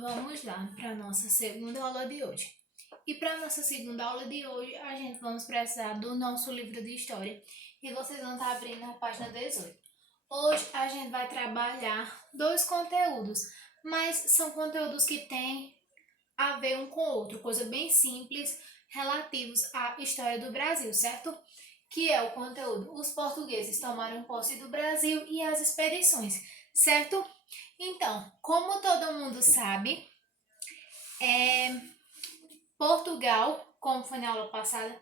Vamos lá para a nossa segunda aula de hoje. E para a nossa segunda aula de hoje, a gente vamos precisar do nosso livro de história. E vocês vão estar abrindo na página 18. Hoje a gente vai trabalhar dois conteúdos, mas são conteúdos que têm a ver um com o outro, coisa bem simples, relativos à história do Brasil, certo? Que é o conteúdo Os portugueses tomaram posse do Brasil e as expedições, certo? Então, como todo mundo sabe, Portugal, como foi na aula passada,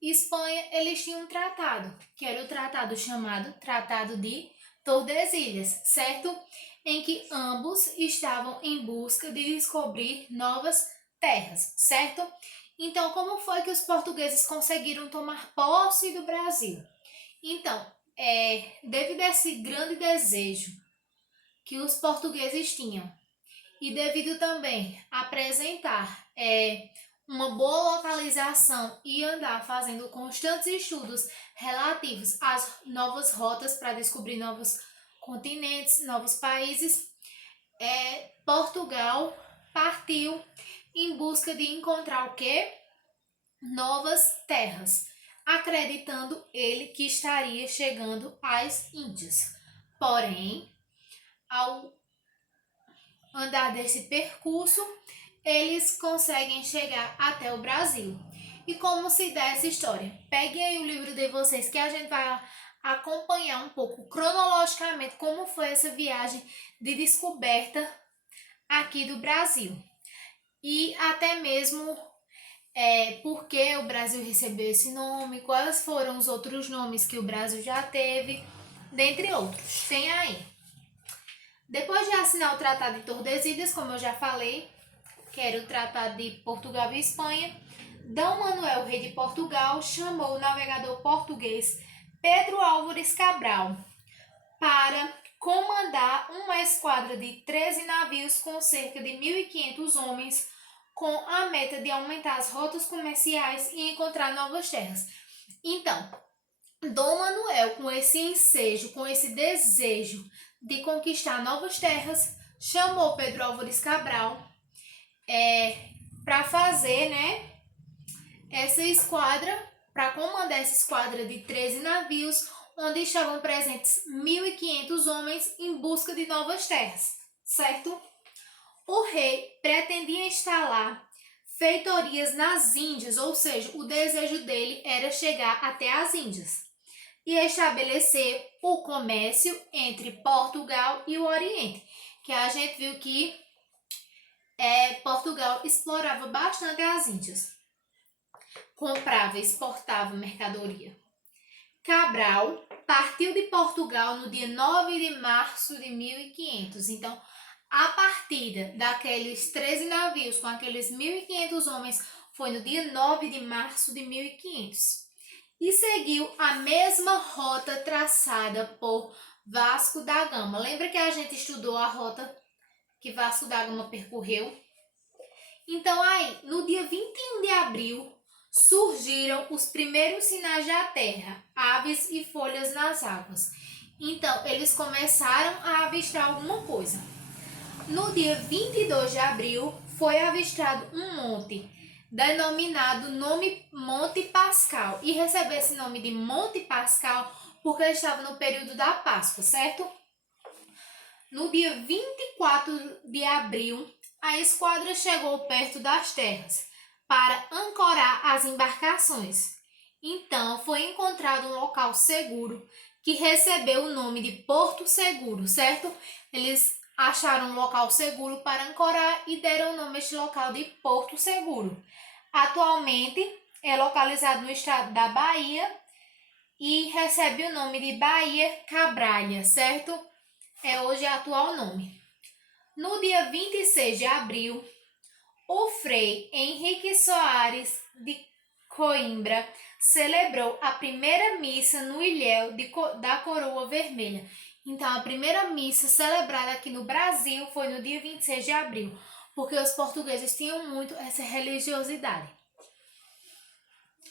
e Espanha, eles tinham um tratado, que era o tratado chamado Tratado de Tordesilhas, certo? Em que ambos estavam em busca de descobrir novas terras, certo? Então, como foi que os portugueses conseguiram tomar posse do Brasil? Então, devido a esse grande desejo que os portugueses tinham e devido também a apresentar uma boa localização e andar fazendo constantes estudos relativos às novas rotas para descobrir novos continentes, novos países, Portugal partiu em busca de encontrar o quê? Novas terras, acreditando ele que estaria chegando às Índias. Porém, ao andar desse percurso, eles conseguem chegar até o Brasil. E como se dá essa história? Peguem aí o livro de vocês que a gente vai acompanhar um pouco cronologicamente como foi essa viagem de descoberta aqui do Brasil. E até mesmo por que o Brasil recebeu esse nome, quais foram os outros nomes que o Brasil já teve, dentre outros. Tem aí. Depois de assinar o Tratado de Tordesilhas, como eu já falei, que era o Tratado de Portugal e Espanha, D. Manuel, rei de Portugal, chamou o navegador português Pedro Álvares Cabral para comandar uma esquadra de 13 navios com cerca de 1.500 homens, com a meta de aumentar as rotas comerciais e encontrar novas terras. Então, Dom Manuel, com esse ensejo, com esse desejo de conquistar novas terras, chamou Pedro Álvares Cabral para fazer, essa esquadra, para comandar essa esquadra de 13 navios, onde estavam presentes 1.500 homens em busca de novas terras, certo? O rei pretendia instalar feitorias nas Índias, ou seja, o desejo dele era chegar até as Índias e estabelecer o comércio entre Portugal e o Oriente, que a gente viu que Portugal explorava bastante as Índias, comprava e exportava mercadoria. Cabral partiu de Portugal no dia 9 de março de 1500, então a partida daqueles 13 navios com aqueles 1.500 homens foi no dia 9 de março de 1500 e seguiu a mesma rota traçada por Vasco da Gama. Lembra que a gente estudou a rota que Vasco da Gama percorreu? Então aí, no dia 21 de abril, surgiram os primeiros sinais da terra, aves e folhas nas águas. Então, eles começaram a avistar alguma coisa. No dia 22 de abril, foi avistado um monte, denominado Monte Pascal, e recebeu esse nome de Monte Pascal porque estava no período da Páscoa, certo? No dia 24 de abril, a esquadra chegou perto das terras para ancorar as embarcações. Então, foi encontrado um local seguro que recebeu o nome de Porto Seguro, certo? Eles acharam um local seguro para ancorar e deram o nome a este local de Porto Seguro. Atualmente, é localizado no estado da Bahia e recebe o nome de Baía Cabralha, certo? Hoje é o atual nome. No dia 26 de abril, o Frei Henrique Soares de Coimbra celebrou a primeira missa no ilhéu da Coroa Vermelha. Então, a primeira missa celebrada aqui no Brasil foi no dia 26 de abril, porque os portugueses tinham muito essa religiosidade.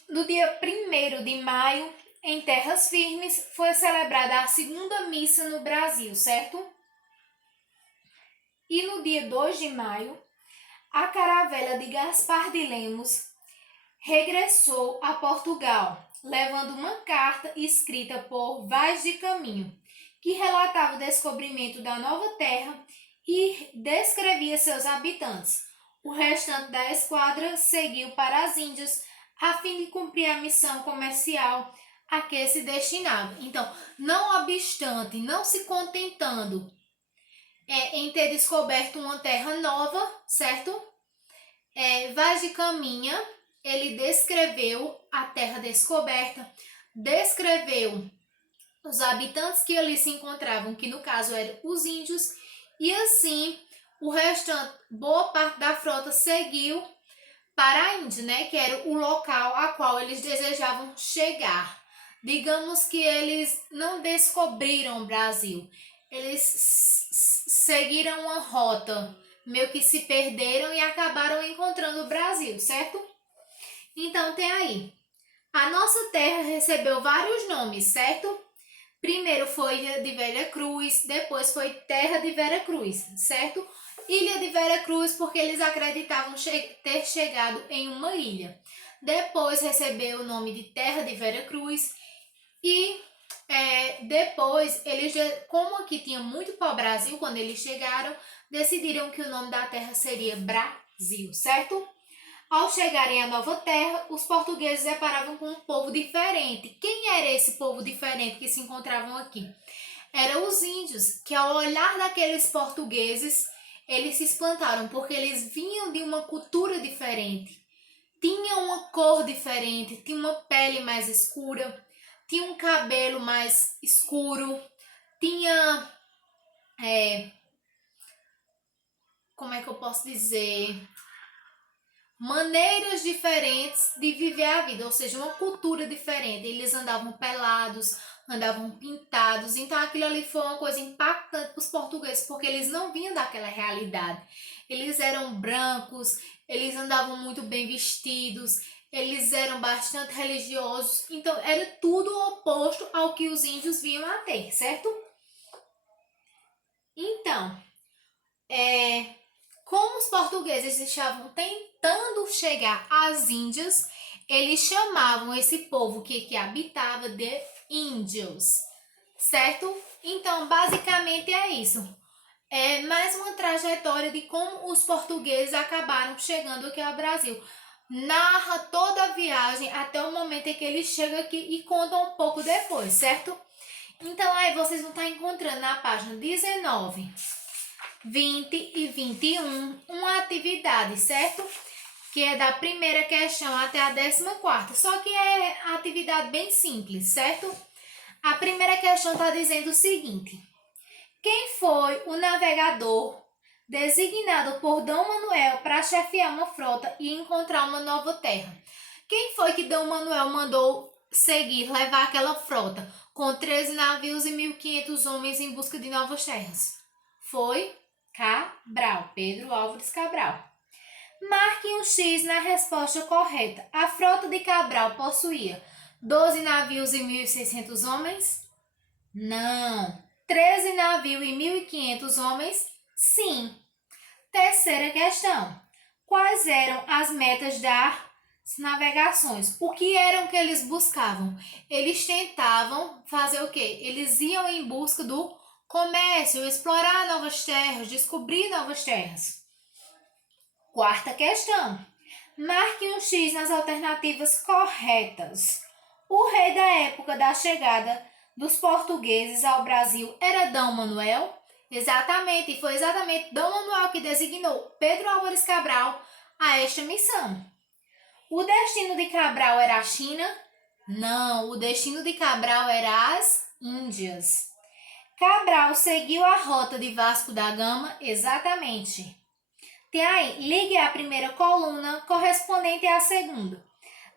No dia 1º de maio, em Terras Firmes, foi celebrada a segunda missa no Brasil, certo? E no dia 2 de maio, a caravela de Gaspar de Lemos regressou a Portugal, levando uma carta escrita por Vaz de Caminho, que relatava o descobrimento da nova terra e descrevia seus habitantes. O restante da esquadra seguiu para as Índias, a fim de cumprir a missão comercial a que se destinava. Então, não obstante, não se contentando em ter descoberto uma terra nova, certo? Vaz de Caminha, ele descreveu a terra descoberta, descreveu os habitantes que ali se encontravam, que no caso eram os índios, e assim o restante, boa parte da frota seguiu para a Índia, né, que era o local a qual eles desejavam chegar. Digamos que eles não descobriram o Brasil, eles seguiram uma rota, meio que se perderam e acabaram encontrando o Brasil, certo? Então tem aí, a nossa terra recebeu vários nomes, certo? Primeiro foi Ilha de Vera Cruz, depois foi Terra de Vera Cruz, certo? Ilha de Vera Cruz porque eles acreditavam ter chegado em uma ilha. Depois recebeu o nome de Terra de Vera Cruz e depois eles, como aqui tinha muito pau-brasil quando eles chegaram, decidiram que o nome da terra seria Brasil, certo? Ao chegarem à nova terra, os portugueses deparavam com um povo diferente. Quem era esse povo diferente que se encontravam aqui? Eram os índios, que ao olhar daqueles portugueses, eles se espantaram, porque eles vinham de uma cultura diferente. Tinham uma cor diferente, tinham uma pele mais escura, tinham um cabelo mais escuro, tinha... como é que eu posso dizer? Maneiras diferentes de viver a vida, ou seja, uma cultura diferente. Eles andavam pelados, andavam pintados, então aquilo ali foi uma coisa impactante para os portugueses, porque eles não vinham daquela realidade. Eles eram brancos, eles andavam muito bem vestidos, eles eram bastante religiosos, então era tudo oposto ao que os índios vinham a ter, certo? Então, como os portugueses estavam tentando chegar às Índias, eles chamavam esse povo que habitava de índios, certo? Então, basicamente é isso. É mais uma trajetória de como os portugueses acabaram chegando aqui ao Brasil. Narra toda a viagem até o momento em que eles chegam aqui e contam um pouco depois, certo? Então, aí vocês vão estar encontrando na página 19... 20 e 21, uma atividade, certo? Que é da primeira questão até a 14ª, só que é atividade bem simples, certo? A primeira questão está dizendo o seguinte: quem foi o navegador designado por Dom Manuel para chefiar uma frota e encontrar uma nova terra? Quem foi que Dom Manuel mandou seguir, levar aquela frota com 13 navios e 1.500 homens em busca de novas terras? Foi Cabral, Pedro Álvares Cabral. Marque um X na resposta correta. A frota de Cabral possuía 12 navios e 1.600 homens? Não. 13 navios e 1.500 homens? Sim. Terceira questão. Quais eram as metas das navegações? O que eram que eles buscavam? Eles tentavam fazer o quê? Eles iam em busca do comércio, explorar novas terras, descobrir novas terras. Quarta questão. Marque um X nas alternativas corretas. O rei da época da chegada dos portugueses ao Brasil era Dom Manuel? Exatamente, e foi exatamente Dom Manuel que designou Pedro Álvares Cabral a esta missão. O destino de Cabral era a China? Não, o destino de Cabral era as Índias. Cabral seguiu a rota de Vasco da Gama? Exatamente. Tem aí, ligue a primeira coluna correspondente à segunda.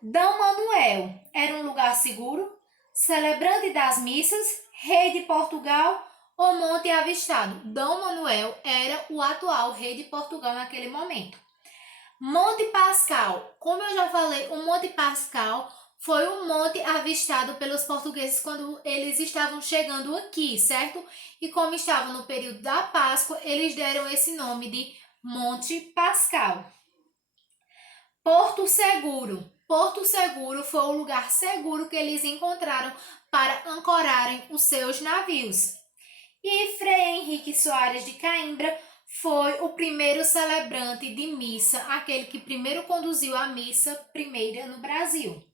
Dom Manuel era um lugar seguro? Celebrante das missas? Rei de Portugal ou monte avistado? Dom Manuel era o atual rei de Portugal naquele momento. Monte Pascal. Como eu já falei, o Monte Pascal foi um monte avistado pelos portugueses quando eles estavam chegando aqui, certo? E como estava no período da Páscoa, eles deram esse nome de Monte Pascal. Porto Seguro. Porto Seguro foi o lugar seguro que eles encontraram para ancorarem os seus navios. E Frei Henrique Soares de Coimbra foi o primeiro celebrante de missa, aquele que primeiro conduziu a missa primeira no Brasil,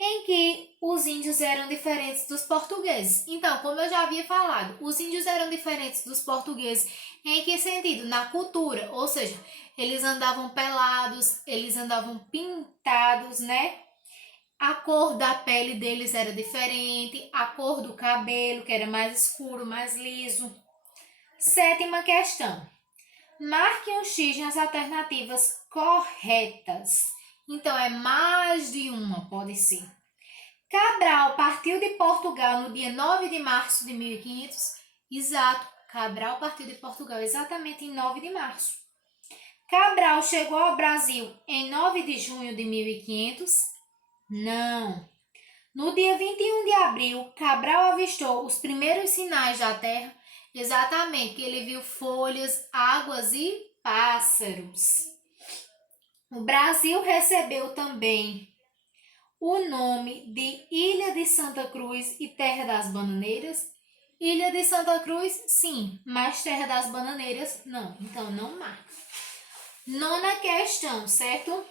em que os índios eram diferentes dos portugueses. Então, como eu já havia falado, os índios eram diferentes dos portugueses em que sentido? Na cultura, ou seja, eles andavam pelados, eles andavam pintados, né? A cor da pele deles era diferente, a cor do cabelo, que era mais escuro, mais liso. Sétima questão. Marque um X nas alternativas corretas. Então, é mais de uma, pode ser. Cabral partiu de Portugal no dia 9 de março de 1500. Exato, Cabral partiu de Portugal exatamente em 9 de março. Cabral chegou ao Brasil em 9 de junho de 1500. Não. No dia 21 de abril, Cabral avistou os primeiros sinais da Terra. Exatamente, que ele viu folhas, águas e pássaros. O Brasil recebeu também o nome de Ilha de Santa Cruz e Terra das Bananeiras. Ilha de Santa Cruz, sim, mas Terra das Bananeiras, não. Então, não marca. Nona questão, certo?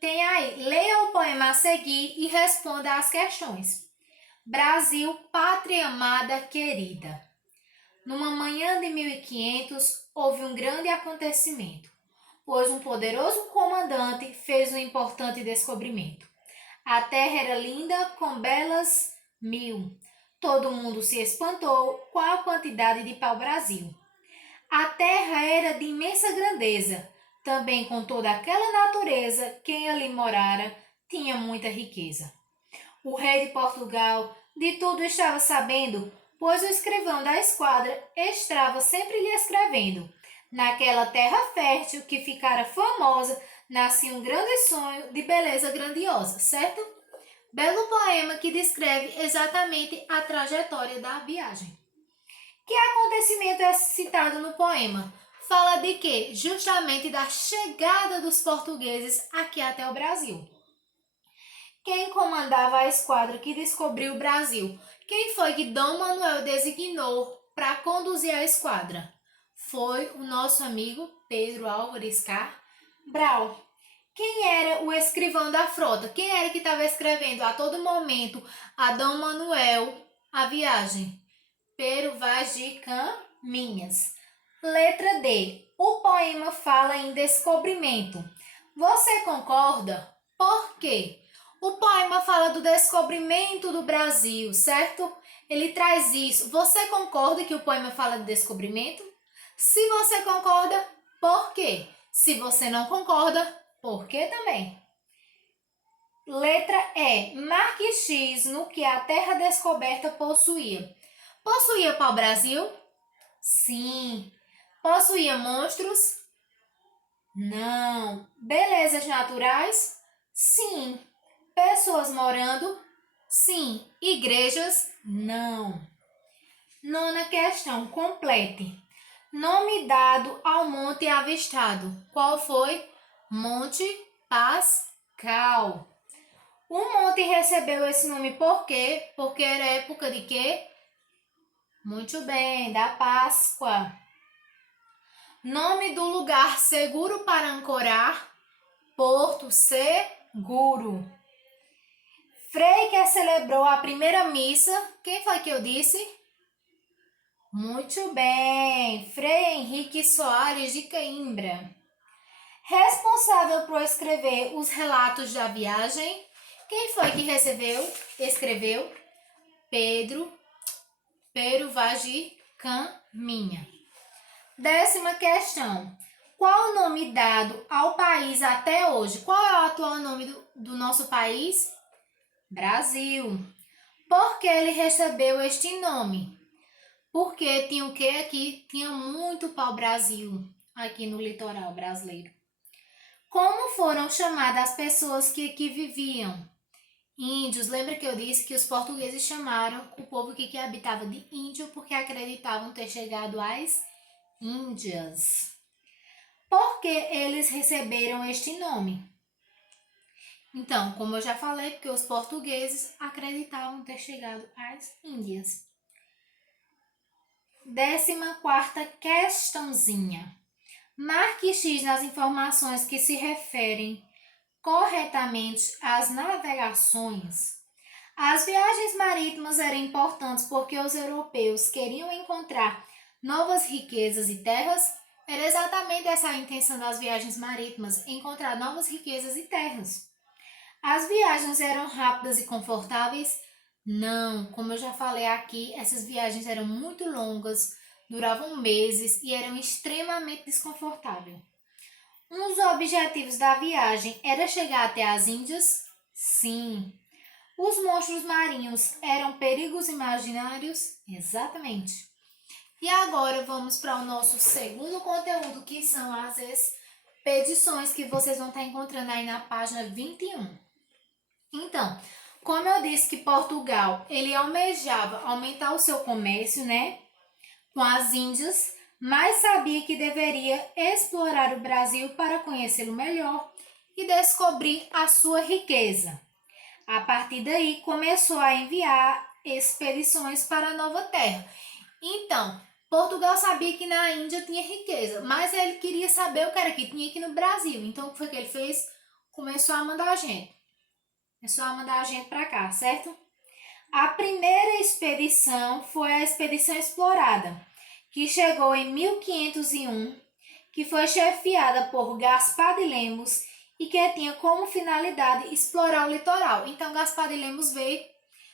Tem aí, leia o poema a seguir e responda às questões. Brasil, pátria amada querida. Numa manhã de 1500, houve um grande acontecimento, pois um poderoso comandante fez um importante descobrimento. A terra era linda, com belas mil. Todo mundo se espantou com a quantidade de pau-brasil. A terra era de imensa grandeza, também com toda aquela natureza, quem ali morara tinha muita riqueza. O rei de Portugal de tudo estava sabendo, pois o escrivão da esquadra estava sempre lhe escrevendo. Naquela terra fértil que ficara famosa, nascia um grande sonho de beleza grandiosa, certo? Belo poema que descreve exatamente a trajetória da viagem. Que acontecimento é citado no poema? Fala de quê? Justamente da chegada dos portugueses aqui até o Brasil. Quem comandava a esquadra que descobriu o Brasil? Quem foi que Dom Manuel designou para conduzir a esquadra? Foi o nosso amigo Pedro Álvares Cabral. Quem era o escrivão da frota? Quem era que estava escrevendo a todo momento a Dom Manuel a viagem? Pero Vaz de Caminhas. Letra D. O poema fala em descobrimento. Você concorda? Por quê? O poema fala do descobrimento do Brasil, certo? Ele traz isso. Você concorda que o poema fala de descobrimento? Se você concorda, por quê? Se você não concorda, por quê também? Letra E. Marque X no que a terra descoberta possuía. Possuía pau-brasil? Sim. Possuía monstros? Não. Belezas naturais? Sim. Pessoas morando? Sim. Igrejas? Não. Nona questão. Complete. Nome dado ao monte avistado. Qual foi? Monte Pascal. O monte recebeu esse nome por quê? Porque era época de quê? Muito bem, da Páscoa. Nome do lugar seguro para ancorar? Porto Seguro. Frei que celebrou a primeira missa, quem foi que eu disse? Muito bem, Frei Henrique Soares de Coimbra. Responsável por escrever os relatos da viagem, quem foi que escreveu? Pero Vaz de Caminha. 10ª questão. Qual o nome dado ao país até hoje? Qual é o atual nome do nosso país? Brasil. Por que ele recebeu este nome? Porque tinha o que aqui? Tinha muito pau-brasil aqui no litoral brasileiro. Como foram chamadas as pessoas que aqui viviam? Índios. Lembra que eu disse que os portugueses chamaram o povo que habitava de índio porque acreditavam ter chegado às Índias. Por que eles receberam este nome? Então, como eu já falei, porque os portugueses acreditavam ter chegado às Índias. 14ª questãozinha. Marque X nas informações que se referem corretamente às navegações. As viagens marítimas eram importantes porque os europeus queriam encontrar novas riquezas e terras. Era exatamente essa a intenção das viagens marítimas, encontrar novas riquezas e terras. As viagens eram rápidas e confortáveis? Não, como eu já falei aqui, essas viagens eram muito longas, duravam meses e eram extremamente desconfortáveis. Um dos objetivos da viagem era chegar até as Índias? Sim. Os monstros marinhos eram perigos imaginários? Exatamente. E agora vamos para o nosso segundo conteúdo, que são as expedições que vocês vão estar encontrando aí na página 21. Então, como eu disse que Portugal, ele almejava aumentar o seu comércio, né, com as Índias, mas sabia que deveria explorar o Brasil para conhecê-lo melhor e descobrir a sua riqueza. A partir daí, começou a enviar expedições para a nova terra. Então, Portugal sabia que na Índia tinha riqueza, mas ele queria saber o que era que tinha aqui no Brasil. Então, o que foi que ele fez? Começou a mandar gente para cá, certo? A primeira expedição foi a Expedição Explorada, que chegou em 1501, que foi chefiada por Gaspar de Lemos e que tinha como finalidade explorar o litoral. Então, Gaspar de Lemos veio,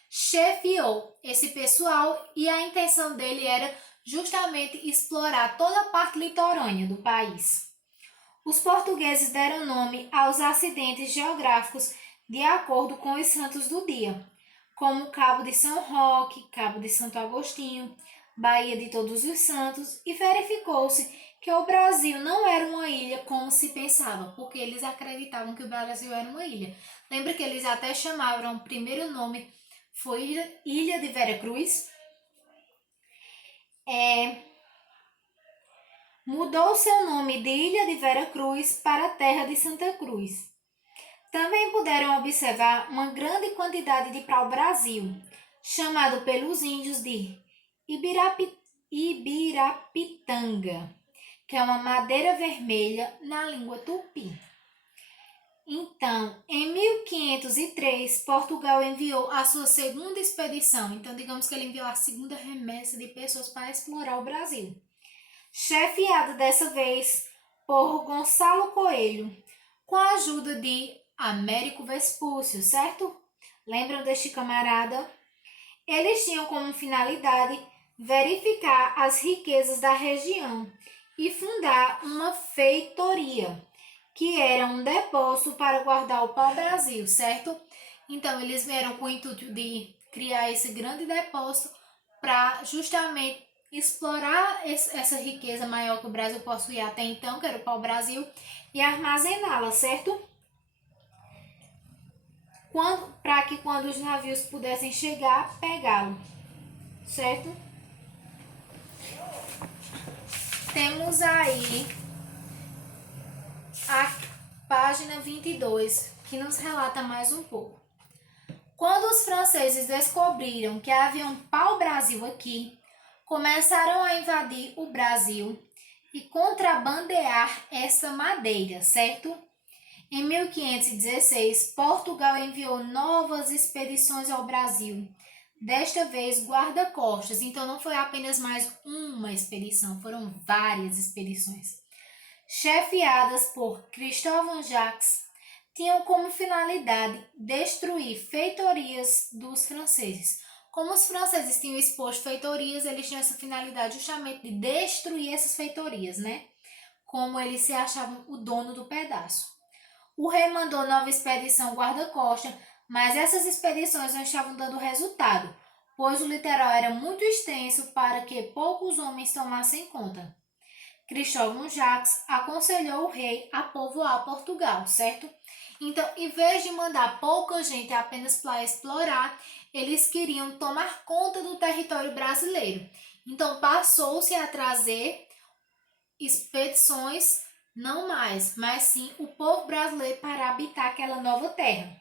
chefiou esse pessoal e a intenção dele era justamente explorar toda a parte litorânea do país. Os portugueses deram nome aos acidentes geográficos de acordo com os santos do dia, como Cabo de São Roque, Cabo de Santo Agostinho, Baía de Todos os Santos, e verificou-se que o Brasil não era uma ilha como se pensava, porque eles acreditavam que o Brasil era uma ilha. Lembra que eles até chamaram, o primeiro nome foi Ilha de Veracruz? Mudou seu nome de Ilha de Veracruz para Terra de Santa Cruz. Também puderam observar uma grande quantidade de pau-brasil, chamado pelos índios de Ibirapitanga, que é uma madeira vermelha na língua tupi. Então, em 1503, Portugal enviou a sua segunda expedição. Então, digamos que ele enviou a segunda remessa de pessoas para explorar o Brasil. Chefiada dessa vez por Gonçalo Coelho, com a ajuda de Américo Vespúcio, certo? Lembram deste camarada? Eles tinham como finalidade verificar as riquezas da região e fundar uma feitoria, que era um depósito para guardar o pau-brasil, certo? Então, eles vieram com o intuito de criar esse grande depósito para justamente explorar essa riqueza maior que o Brasil possuía até então, que era o pau-brasil, e armazená-la, certo? Para que quando os navios pudessem chegar, pegá-lo, certo? Temos aí a página 22, que nos relata mais um pouco. Quando os franceses descobriram que havia um pau-brasil aqui, começaram a invadir o Brasil e contrabandear essa madeira, certo? Em 1516, Portugal enviou novas expedições ao Brasil, desta vez guarda-costas. Então, não foi apenas mais uma expedição, foram várias expedições. Chefiadas por Cristóvão Jacques, tinham como finalidade destruir feitorias dos franceses. Como os franceses tinham exposto feitorias, eles tinham essa finalidade justamente de destruir essas feitorias, né? Como eles se achavam o dono do pedaço. O rei mandou nova expedição guarda-costa, mas essas expedições não estavam dando resultado, pois o litoral era muito extenso para que poucos homens tomassem conta. Cristóvão Jacques aconselhou o rei a povoar Portugal, certo? Então, em vez de mandar pouca gente apenas para explorar, eles queriam tomar conta do território brasileiro. Então, passou-se a trazer expedições não mais, mas sim o povo brasileiro para habitar aquela nova terra.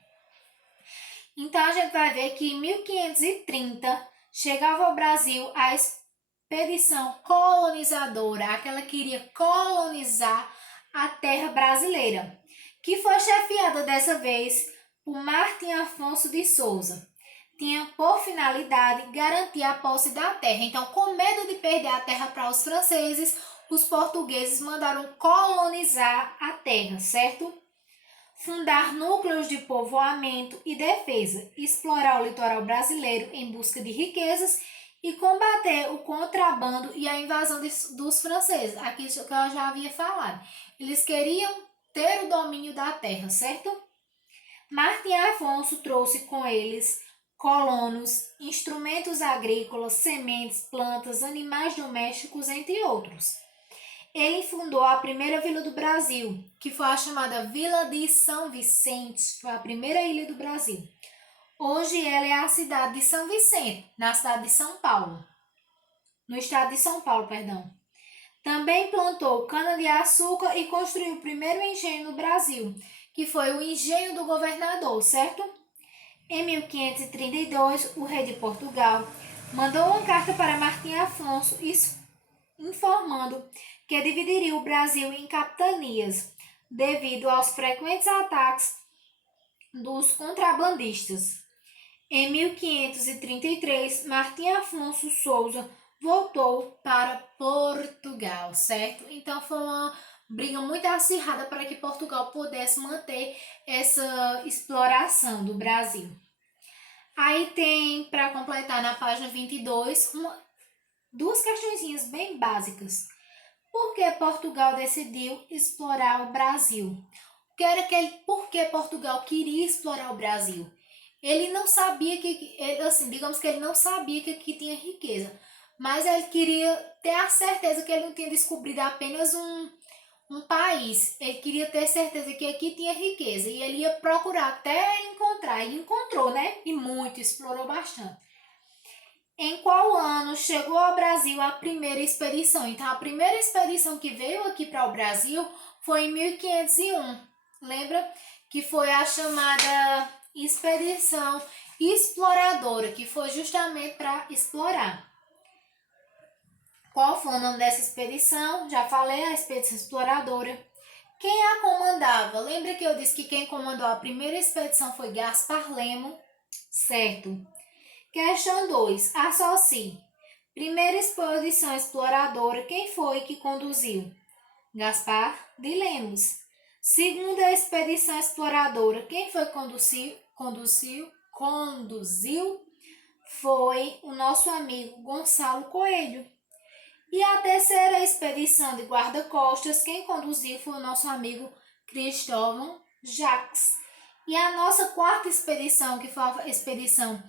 Então a gente vai ver que em 1530 chegava ao Brasil a expedição colonizadora, aquela que iria colonizar a terra brasileira, que foi chefiada dessa vez por Martim Afonso de Souza. Tinha por finalidade garantir a posse da terra. Então, com medo de perder a terra para os franceses, os portugueses mandaram colonizar a terra, certo? Fundar núcleos de povoamento e defesa, explorar o litoral brasileiro em busca de riquezas e combater o contrabando e a invasão dos franceses. Aqui que eu já havia falado. Eles queriam ter o domínio da terra, certo? Martim Afonso trouxe com eles colonos, instrumentos agrícolas, sementes, plantas, animais domésticos, entre outros. Ele fundou a primeira vila do Brasil, que foi a chamada Vila de São Vicente, foi a primeira ilha do Brasil. Hoje ela é a cidade de São Vicente, na cidade de São Paulo, no estado de São Paulo, perdão. Também plantou cana-de-açúcar e construiu o primeiro engenho no Brasil, que foi o engenho do governador, certo? Em 1532, o rei de Portugal mandou uma carta para Martim Afonso informando que dividiria o Brasil em capitanias, devido aos frequentes ataques dos contrabandistas. Em 1533, Martim Afonso Souza voltou para Portugal, certo? Então foi uma briga muito acirrada para que Portugal pudesse manter essa exploração do Brasil. Aí tem, para completar na página 22, duas questõezinhas bem básicas. Por que Portugal decidiu explorar o Brasil? Por que Portugal queria explorar o Brasil? Ele não sabia digamos que ele não sabia que aqui tinha riqueza, mas ele queria ter a certeza que ele não tinha descobrido apenas um país. Ele queria ter certeza que aqui tinha riqueza e ele ia procurar até encontrar. E encontrou, né? E muito, explorou bastante. Em qual ano chegou ao Brasil a primeira expedição? Então, a primeira expedição que veio aqui para o Brasil foi em 1501. Lembra? Que foi a chamada Expedição Exploradora, que foi justamente para explorar. Qual foi o nome dessa expedição? Já falei, a Expedição Exploradora. Quem a comandava? Lembra que eu disse que quem comandou a primeira expedição foi Gaspar Lemos? Certo. Questão 2. Associe. Primeira expedição exploradora, quem foi que conduziu? Gaspar de Lemos. Segunda expedição exploradora, quem foi que conduziu? Foi o nosso amigo Gonçalo Coelho. E a terceira expedição de guarda-costas, quem conduziu foi o nosso amigo Cristóvão Jacques. E a nossa quarta expedição, que foi a expedição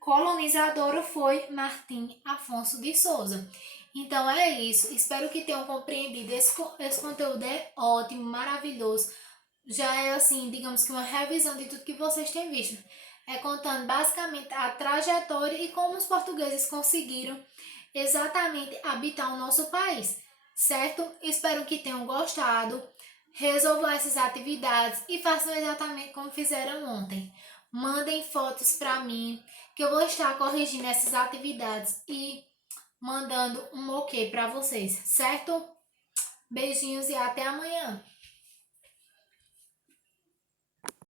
colonizadora, foi Martim Afonso de Souza. Então é isso. Espero que tenham compreendido. Esse conteúdo é ótimo, maravilhoso. Já é assim, digamos que uma revisão de tudo que vocês têm visto. É contando basicamente a trajetória e como os portugueses conseguiram exatamente habitar o nosso país, certo? Espero que tenham gostado. Resolvam essas atividades e façam exatamente como fizeram ontem. Mandem fotos para mim, que eu vou estar corrigindo essas atividades e mandando um ok para vocês, certo? Beijinhos e até amanhã!